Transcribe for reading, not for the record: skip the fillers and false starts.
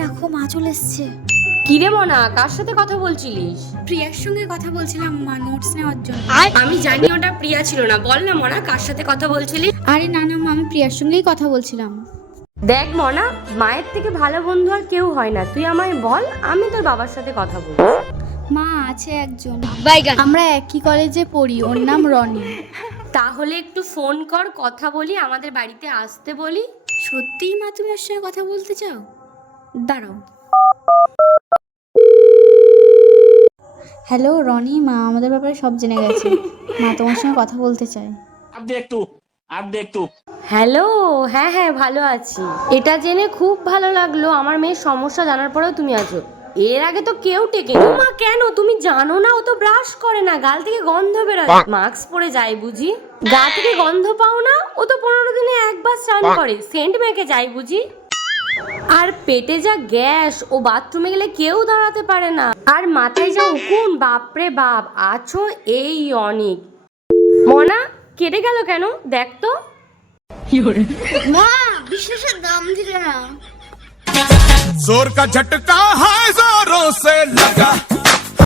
রাখো, মা চলে এসছে। কিরে মনা, কার সাথে কথা বলছিলিস? প্রিয়ার সঙ্গে কথা বলছিলাম মা, নোটস নেওয়ার জন্য। আমি জানি ওটা প্রিয়া ছিল না। বল না মনা, কার সাথে কথা বলছিলিস? আরে না না মা, আমি প্রিয়ার সঙ্গেই কথা বলছিলাম। দেখ মনা, মায়ের থেকে ভালো বন্ধু আর কেউ হয় না। তুই আমায় বল, আমি তোর বাবার সাথে কথা বলছি। মা আছে একজন, আমরা একই কলেজে পড়ি, ওর নাম রনি। তাহলে একটু ফোন কর, কথা বলি, আমাদের বাড়িতে আসতে বলি। সত্যিই মা তুমি ওর সঙ্গে কথা বলতে চাও? দাঁড়াও। হ্যালো রনি, মা আমাদের ব্যাপারে সব জেনে গেছে। মা তোমার সঙ্গে কথা বলতে চায়। अब देख तू হ্যালো, হ্যাঁ হ্যাঁ ভালো আছি। এটা জেনে খুব ভালো লাগলো, আমার মেয়ের সমস্যা জানার পরেও তুমি আছো। এর আগে তো কেউ টেকেনি। মা কেন, তুমি জানো না ও তো ব্রাশ করে না, গাল থেকে গন্ধ বেরোয়। মাস্ক পরে যায় বুঝি? গা থেকে গন্ধ পাও না? ও তো 15 দিনে একবার স্নান করে, সেন্ট মেখে যায় বুঝি? আর পেটে যা গ্যাস, ও বাথরুমে গেলে কেউ দাঁড়াতে পারে না। আর মাথায় যা উকুন, বাপরে বাপ, আছো এই অনেক। মনা, কেটে গেল কেন দেখ তো। মা বিশ্বাসের দাম দিলে না। जोर का झटका है जोरों से लगा।